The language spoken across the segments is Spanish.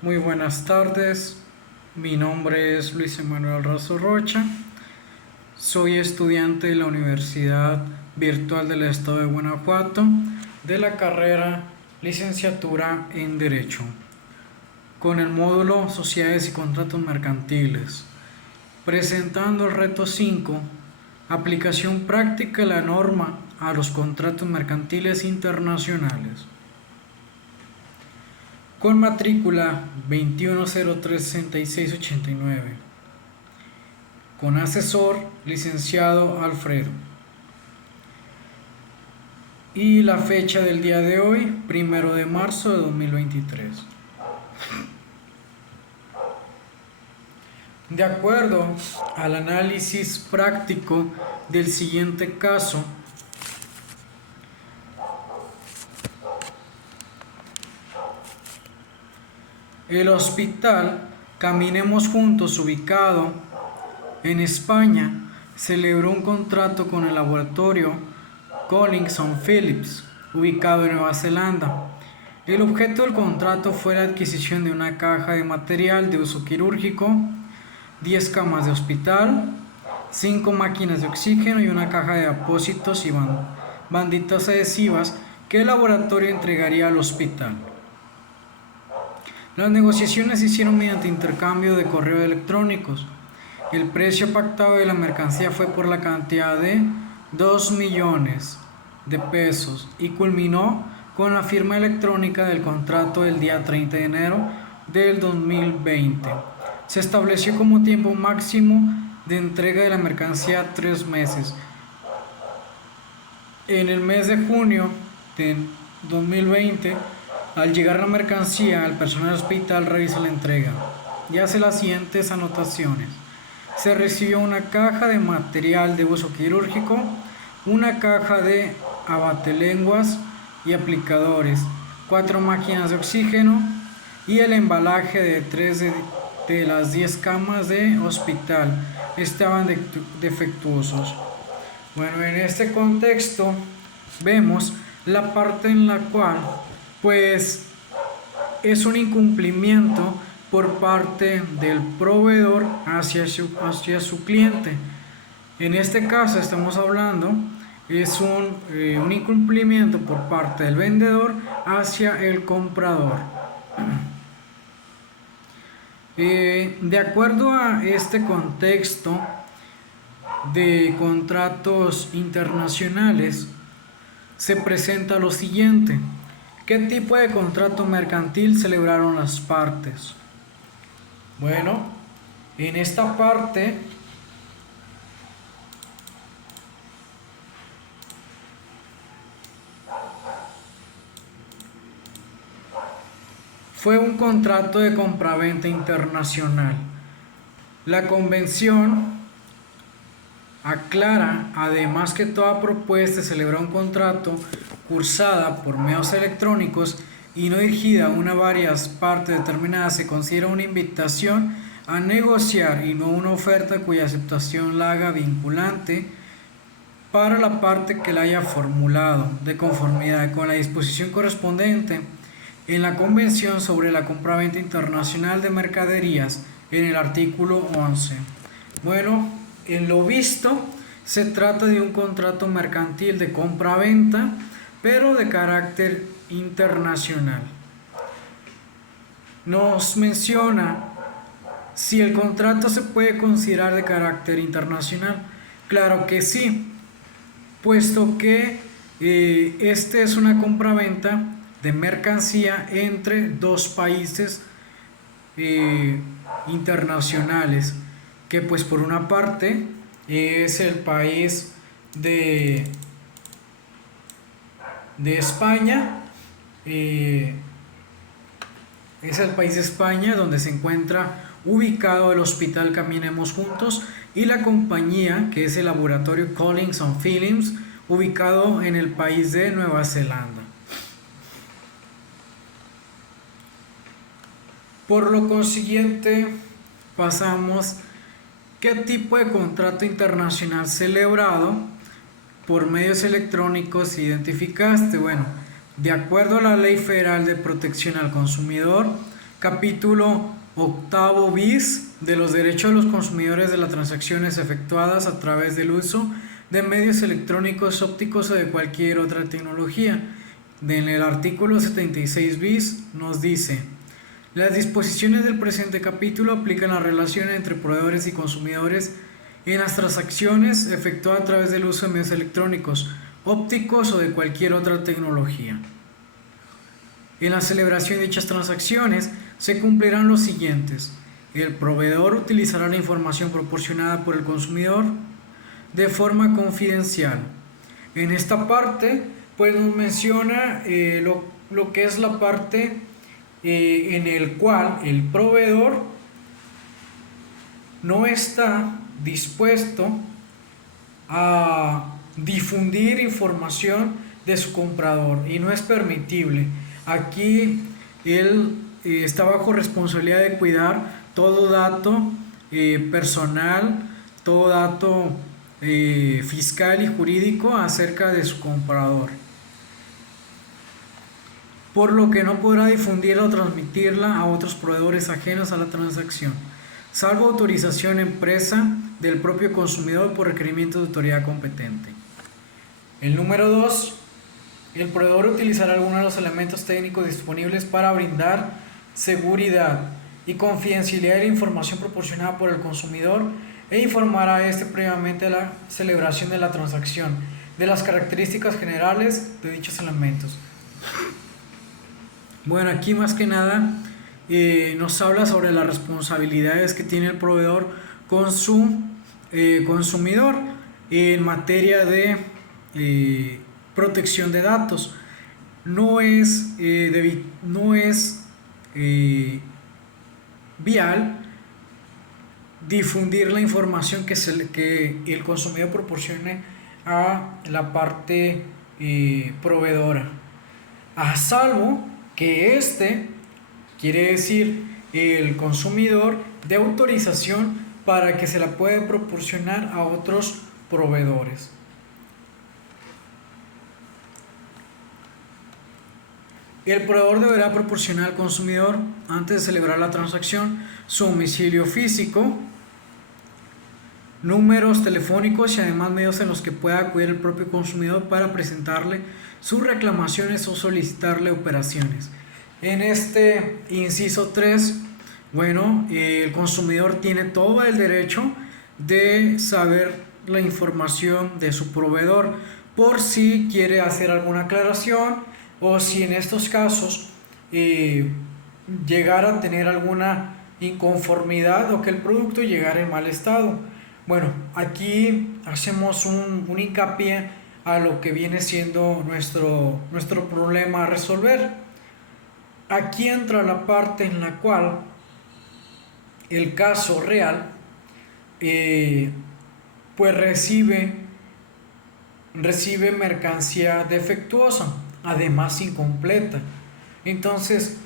Muy buenas tardes, mi nombre es Luis Emanuel Razo Rocha, soy estudiante de la Universidad Virtual del Estado de Guanajuato de la carrera Licenciatura en Derecho, con el módulo Sociedades y Contratos Mercantiles, presentando el reto 5, aplicación práctica de la norma a los contratos mercantiles internacionales. Con matrícula 21036689. Con asesor, licenciado Alfredo. Y la fecha del día de hoy, 1 de marzo de 2023. De acuerdo al análisis práctico del siguiente caso, el hospital Caminemos Juntos, ubicado en España, celebró un contrato con el laboratorio Collins Phillips, ubicado en Nueva Zelanda. El objeto del contrato fue la adquisición de una caja de material de uso quirúrgico, 10 camas de hospital, 5 máquinas de oxígeno y una caja de apósitos y banditas adhesivas que el laboratorio entregaría al hospital. Las negociaciones se hicieron mediante intercambio de correos electrónicos. El precio pactado de la mercancía fue por la cantidad de 2 millones de pesos y culminó con la firma electrónica del contrato el día 30 de enero del 2020. Se estableció como tiempo máximo de entrega de la mercancía 3 meses. En el mes de junio de 2020, al llegar la mercancía, el personal del hospital realiza la entrega y hace las siguientes anotaciones. Se recibió una caja de material de uso quirúrgico, una caja de abatelenguas y aplicadores, 4 máquinas de oxígeno y el embalaje de 3 de las 10 camas de hospital estaban defectuosos. Bueno, en este contexto vemos la parte en la cual pues es un incumplimiento por parte del proveedor hacia su cliente. En este caso estamos hablando es un incumplimiento por parte del vendedor hacia el comprador. De acuerdo a este contexto de contratos internacionales, se presenta lo siguiente. ¿Qué tipo de contrato mercantil celebraron las partes? Bueno, en esta parte fue un contrato de compraventa internacional. La convención aclara además que toda propuesta de celebrar un contrato cursada por medios electrónicos y no dirigida a una varias partes determinadas se considera una invitación a negociar y no una oferta cuya aceptación la haga vinculante para la parte que la haya formulado de conformidad con la disposición correspondiente en la Convención sobre la Compraventa Internacional de Mercaderías en el artículo 11. Bueno, en lo visto se trata de un contrato mercantil de compra-venta, pero de carácter internacional. Nos menciona si el contrato se puede considerar de carácter internacional. Claro que sí, puesto que este es una compra-venta de mercancía entre dos países internacionales, que pues por una parte es el país de España, es el país de España donde se encuentra ubicado el hospital Caminemos Juntos y la compañía que es el laboratorio Collins Phillips, ubicado en el país de Nueva Zelanda. Por lo consiguiente, pasamos ¿qué tipo de contrato internacional celebrado por medios electrónicos identificaste? Bueno, de acuerdo a la Ley Federal de Protección al Consumidor, Capítulo octavo bis de los derechos de los consumidores de las transacciones efectuadas a través del uso de medios electrónicos, ópticos o de cualquier otra tecnología. En el artículo 76 bis nos dice: las disposiciones del presente capítulo aplican la relación entre proveedores y consumidores en las transacciones efectuadas a través del uso de medios electrónicos, ópticos o de cualquier otra tecnología. En la celebración de dichas transacciones se cumplirán los siguientes: el proveedor utilizará la información proporcionada por el consumidor de forma confidencial. En esta parte pues nos menciona lo que es la parte en el cual el proveedor no está dispuesto a difundir información de su comprador y no es permitible. Aquí él está bajo responsabilidad de cuidar todo dato personal, todo dato fiscal y jurídico acerca de su comprador, por lo que no podrá difundirla o transmitirla a otros proveedores ajenos a la transacción, salvo autorización expresa del propio consumidor por requerimiento de autoridad competente. El número 2. El proveedor utilizará algunos de los elementos técnicos disponibles para brindar seguridad y confidencialidad de la información proporcionada por el consumidor e informará a este previamente a la celebración de la transacción de las características generales de dichos elementos. Bueno, aquí más que nada nos habla sobre las responsabilidades que tiene el proveedor con su consumidor en materia de protección de datos. No es vial difundir la información que el consumidor proporcione a la parte proveedora, a salvo que quiere decir el consumidor, dé autorización para que se la pueda proporcionar a otros proveedores. El proveedor deberá proporcionar al consumidor, antes de celebrar la transacción, su domicilio físico, números telefónicos y además medios en los que pueda acudir el propio consumidor para presentarle sus reclamaciones o solicitarle operaciones. En este inciso 3, el consumidor tiene todo el derecho de saber la información de su proveedor por si quiere hacer alguna aclaración o si en estos casos llegara a tener alguna inconformidad o que el producto llegara en mal estado. Bueno, aquí hacemos un hincapié a lo que viene siendo nuestro problema a resolver. Aquí entra la parte en la cual el caso real pues recibe mercancía defectuosa, además incompleta. Entonces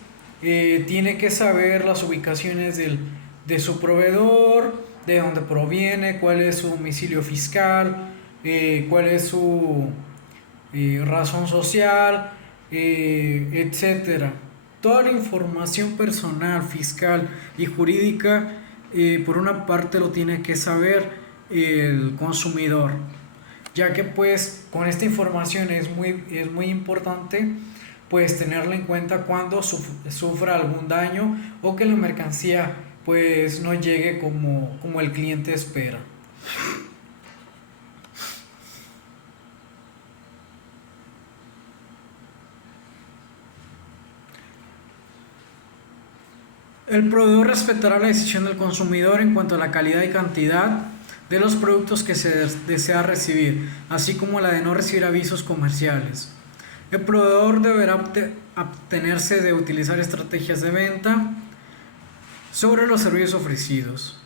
tiene que saber las ubicaciones de su proveedor, de dónde proviene, cuál es su domicilio fiscal, cuál es su razón social, etcétera. Toda la información personal, fiscal y jurídica, por una parte lo tiene que saber el consumidor, ya que pues con esta información es muy importante pues tenerla en cuenta cuando sufra algún daño o que la mercancía pues no llegue como el cliente espera. El proveedor respetará la decisión del consumidor en cuanto a la calidad y cantidad de los productos que se desea recibir, así como la de no recibir avisos comerciales. El proveedor deberá abstenerse de utilizar estrategias de venta sobre los servicios ofrecidos.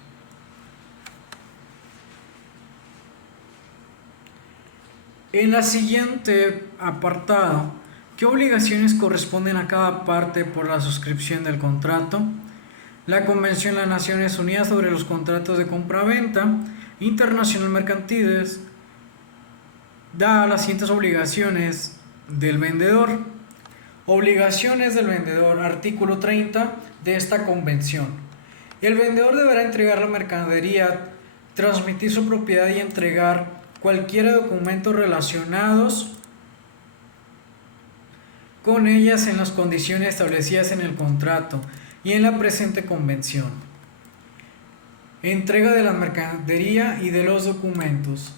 En la siguiente apartado, ¿qué obligaciones corresponden a cada parte por la suscripción del contrato? La Convención de las Naciones Unidas sobre los Contratos de Compra-Venta Internacional Mercantiles da las siguientes obligaciones del vendedor: Obligaciones del vendedor. Artículo 30 de esta convención. El vendedor deberá entregar la mercadería, transmitir su propiedad y entregar cualquier documento relacionados con ellas en las condiciones establecidas en el contrato y en la presente convención. Entrega de la mercadería y de los documentos.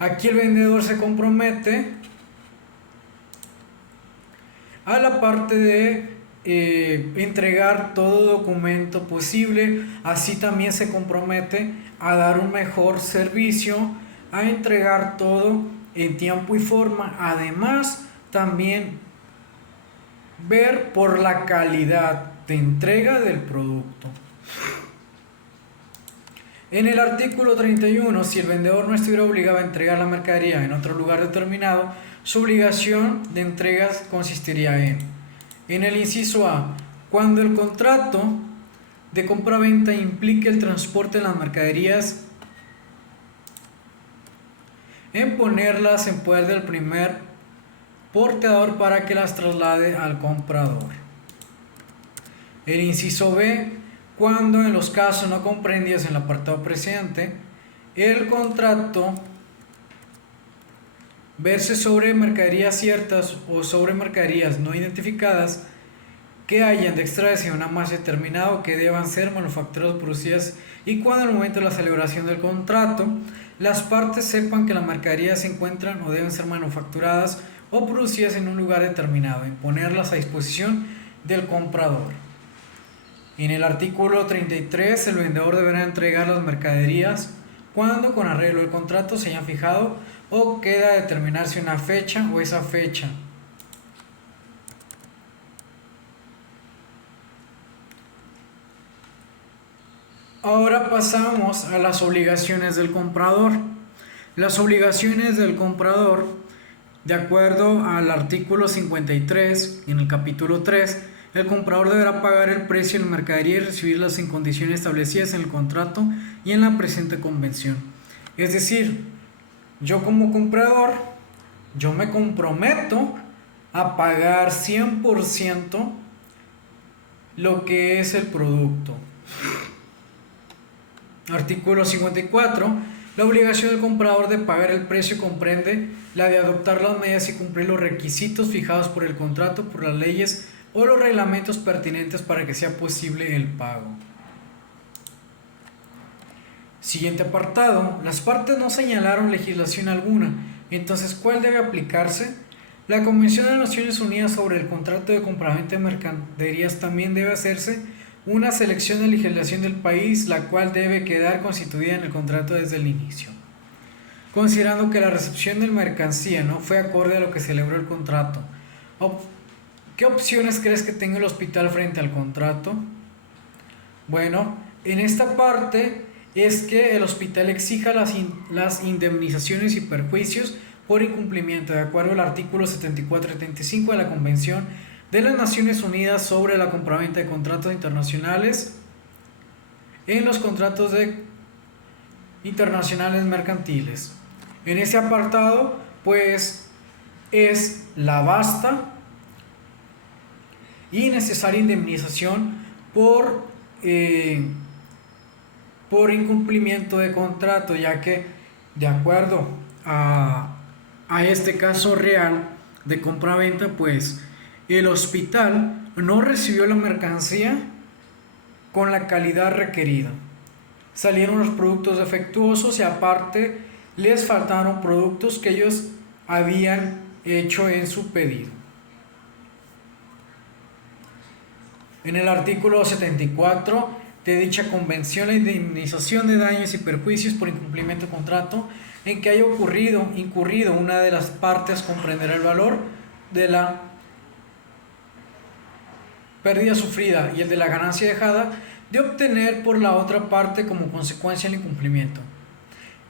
Aquí el vendedor se compromete a la parte de entregar todo documento posible. Así también se compromete a dar un mejor servicio, a entregar todo en tiempo y forma. Además, también ver por la calidad de entrega del producto. En el artículo 31, si el vendedor no estuviera obligado a entregar la mercadería en otro lugar determinado, su obligación de entregas consistiría en el inciso A, cuando el contrato de compra-venta implique el transporte de las mercaderías, en ponerlas en poder del primer porteador para que las traslade al comprador. El inciso B, cuando en los casos no comprendidos en el apartado precedente, el contrato verse sobre mercaderías ciertas o sobre mercaderías no identificadas que hayan de extraerse una masa determinada o que deban ser manufacturadas o producidas, y cuando en el momento de la celebración del contrato las partes sepan que las mercaderías se encuentran o deben ser manufacturadas o producidas en un lugar determinado, en ponerlas a disposición del comprador. En el artículo 33, el vendedor deberá entregar las mercaderías cuando con arreglo del contrato se hayan fijado o queda a determinarse una fecha o esa fecha. Ahora pasamos a las obligaciones del comprador. Las obligaciones del comprador, de acuerdo al artículo 53 y en el capítulo 3, el comprador deberá pagar el precio de la mercadería y recibirlas en condiciones establecidas en el contrato y en la presente convención. Es decir, yo como comprador, yo me comprometo a pagar 100% lo que es el producto. Artículo 54. La obligación del comprador de pagar el precio comprende la de adoptar las medidas y cumplir los requisitos fijados por el contrato, por las leyes o los reglamentos pertinentes para que sea posible el pago. Siguiente apartado. Las partes no señalaron legislación alguna. Entonces, ¿cuál debe aplicarse? La Convención de las Naciones Unidas sobre el contrato de compraventa de mercaderías también debe hacerse una selección de legislación del país, la cual debe quedar constituida en el contrato desde el inicio. Considerando que la recepción de mercancía no fue acorde a lo que celebró el contrato, ¿qué opciones crees que tenga el hospital frente al contrato? Bueno, en esta parte es que el hospital exija las indemnizaciones y perjuicios por incumplimiento, de acuerdo al artículo 74 y 75 de la Convención de las Naciones Unidas sobre la compraventa de contratos internacionales en los contratos internacionales mercantiles. En ese apartado, pues, es la vasta y necesaria indemnización por incumplimiento de contrato, ya que de acuerdo a este caso real de compraventa, pues el hospital no recibió la mercancía con la calidad requerida. Salieron los productos defectuosos y aparte les faltaron productos que ellos habían hecho en su pedido. En el artículo 74 de dicha convención, la indemnización de daños y perjuicios por incumplimiento de contrato en que haya incurrido una de las partes comprenderá el valor de la pérdida sufrida y el de la ganancia dejada de obtener por la otra parte como consecuencia del incumplimiento.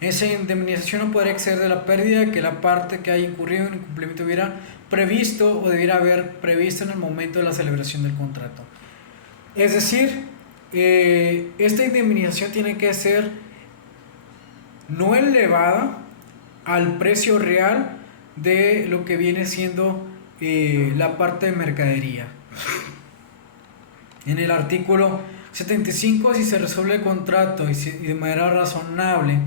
Esa indemnización no podrá exceder de la pérdida que la parte que haya incurrido en incumplimiento hubiera previsto o debiera haber previsto en el momento de la celebración del contrato. Es decir, esta indemnización tiene que ser no elevada al precio real de lo que viene siendo la parte de mercadería. En el artículo 75, si se resuelve el contrato y de manera razonable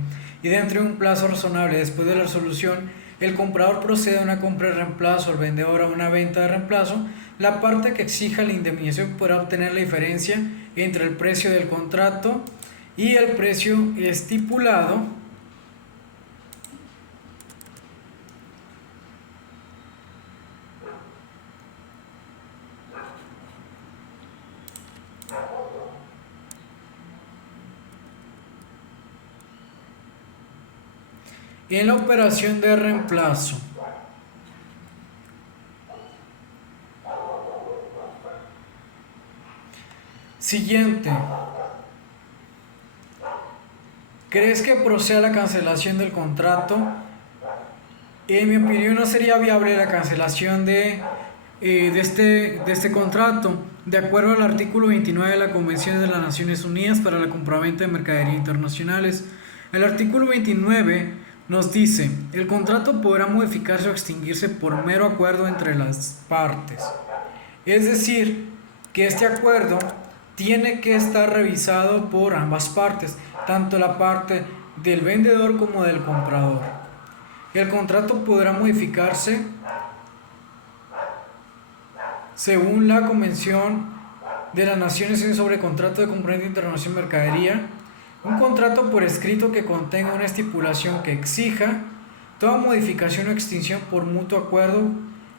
y dentro de un plazo razonable después de la resolución, el comprador procede a una compra de reemplazo, el vendedor a una venta de reemplazo, la parte que exija la indemnización podrá obtener la diferencia entre el precio del contrato y el precio estipulado en la operación de reemplazo. Siguiente. ¿Crees que proceda la cancelación del contrato? En mi opinión no sería viable la cancelación de este contrato, de acuerdo al artículo 29 de la Convención de las Naciones Unidas para la compraventa de mercadería internacionales. El artículo 29 nos dice: el contrato podrá modificarse o extinguirse por mero acuerdo entre las partes. Es decir, que este acuerdo tiene que estar revisado por ambas partes, tanto la parte del vendedor como del comprador. El contrato podrá modificarse según la Convención de las Naciones Unidas sobre Contrato de Compraventa Internacional de Mercadería. Un contrato por escrito que contenga una estipulación que exija toda modificación o extinción por mutuo acuerdo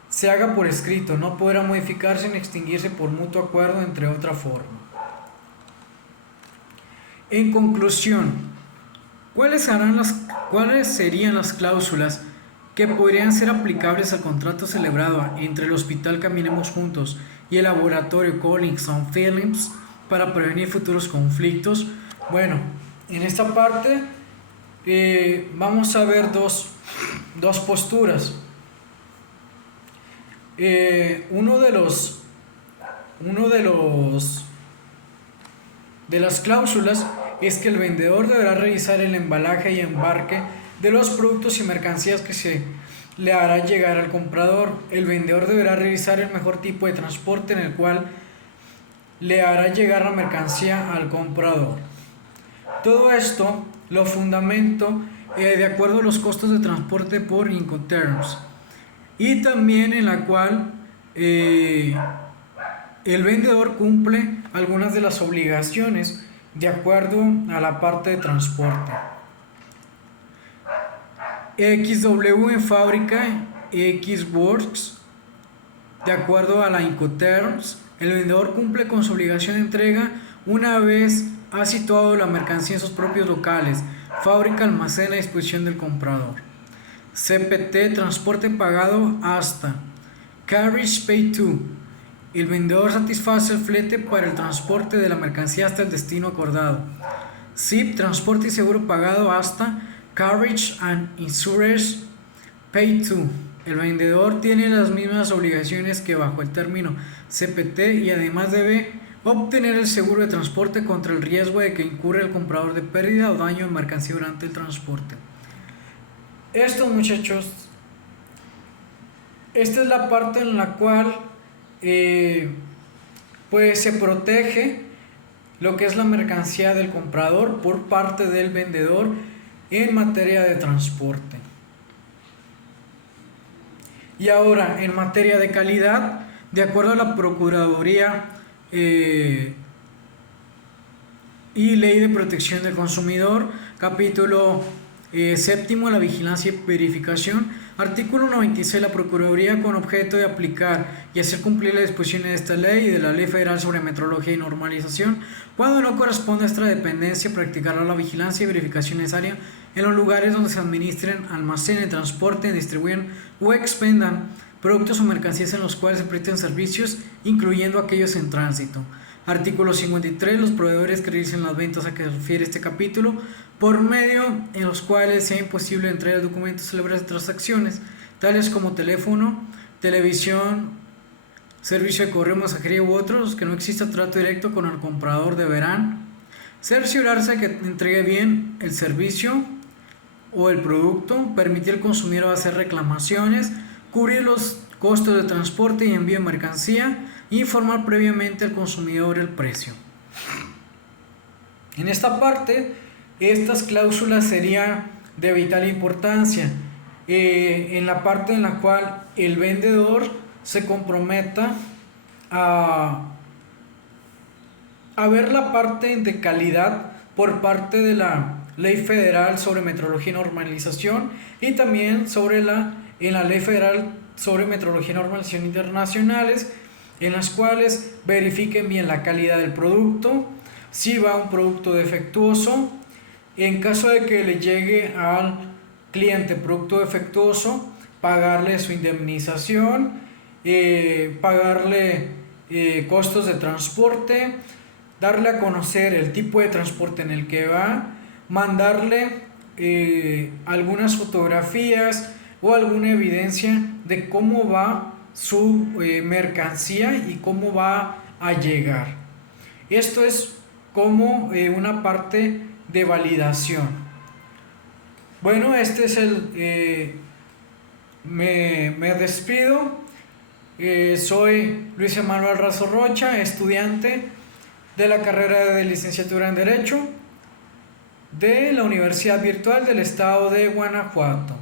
se haga por escrito, no podrá modificarse ni extinguirse por mutuo acuerdo, entre otra forma. En conclusión, ¿cuáles serían las cláusulas que podrían ser aplicables al contrato celebrado entre el Hospital Caminemos Juntos y el laboratorio Collins & Phillips para prevenir futuros conflictos? Bueno, en esta parte vamos a ver dos posturas. Uno de las cláusulas es que el vendedor deberá revisar el embalaje y embarque de los productos y mercancías que se le hará llegar al comprador. El vendedor deberá revisar el mejor tipo de transporte en el cual le hará llegar la mercancía al comprador. Todo esto lo fundamento de acuerdo a los costos de transporte por Incoterms, y también en la cual el vendedor cumple algunas de las obligaciones de acuerdo a la parte de transporte. XW en fábrica, Xworks, de acuerdo a la Incoterms, el vendedor cumple con su obligación de entrega una vez ha situado la mercancía en sus propios locales, fábrica, almacén a disposición del comprador. CPT, transporte pagado hasta. Carriage Paid to, el vendedor satisface el flete para el transporte de la mercancía hasta el destino acordado. SIP, transporte y seguro pagado hasta. Carriage and Insurance Paid to, el vendedor tiene las mismas obligaciones que bajo el término CPT y además debe obtener el seguro de transporte contra el riesgo de que incurra el comprador de pérdida o daño de mercancía durante el transporte. Esto, muchachos, esta es la parte en la cual pues se protege lo que es la mercancía del comprador por parte del vendedor en materia de transporte. Y ahora, en materia de calidad, de acuerdo a la Procuraduría y Ley de Protección del Consumidor, capítulo séptimo, la vigilancia y verificación, artículo 96, la Procuraduría, con objeto de aplicar y hacer cumplir las disposiciones de esta ley y de la Ley Federal sobre Metrología y Normalización, cuando no corresponde a esta dependencia, practicará la vigilancia y verificación necesaria en los lugares donde se administren, almacenen, transporten, distribuyan o expendan productos o mercancías en los cuales se presten servicios, incluyendo aquellos en tránsito. Artículo 53. Los proveedores que realicen las ventas a que se refiere este capítulo, por medio en los cuales sea imposible entregar documentos celebrados de transacciones, tales como teléfono, televisión, servicio de correo, mensajería u otros, que no exista trato directo con el comprador, deberán cerciorarse que entregue bien el servicio o el producto, permitir al consumidor hacer reclamaciones, cubrir los costos de transporte y envío de mercancía, informar previamente al consumidor el precio. En esta parte, estas cláusulas serían de vital importancia, en la parte en la cual el vendedor se comprometa a ver la parte de calidad por parte de la Ley Federal sobre Metrología y Normalización, y también en la Ley Federal sobre Metrología y Normalización Internacionales, en las cuales verifiquen bien la calidad del producto, si va un producto defectuoso. En caso de que le llegue al cliente producto defectuoso, pagarle su indemnización, pagarle costos de transporte, darle a conocer el tipo de transporte en el que va, mandarle algunas fotografías o alguna evidencia de cómo va su mercancía y cómo va a llegar. Esto es como una parte de validación. Bueno, este es me despido. Soy Luis Emanuel Razo Rocha, estudiante de la carrera de licenciatura en Derecho de la Universidad Virtual del Estado de Guanajuato.